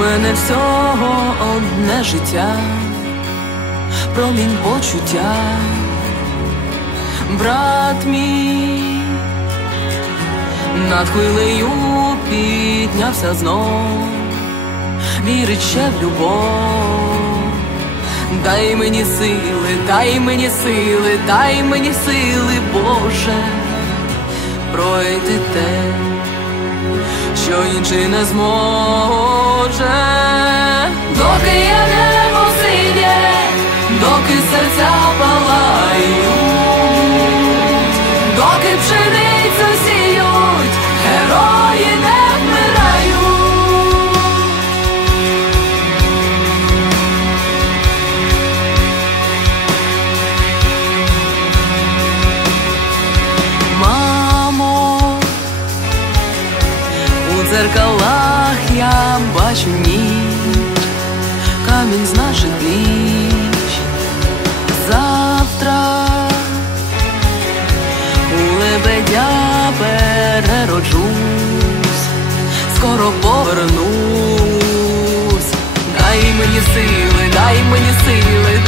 мене всього одне життя, промінь почуття, брат мій, над хвилею піднявся знов, вірить ще в любов, дай мені сили, дай мені сили, дай мені сили, Боже, пройти те що інший не зможе, доки я небо синє, доки серця палають, доки пшеницю очах я бачу ніч, камінь значить ніч завтра у лебедя перероджусь, скоро повернусь, дай мені сили, дай мені сили.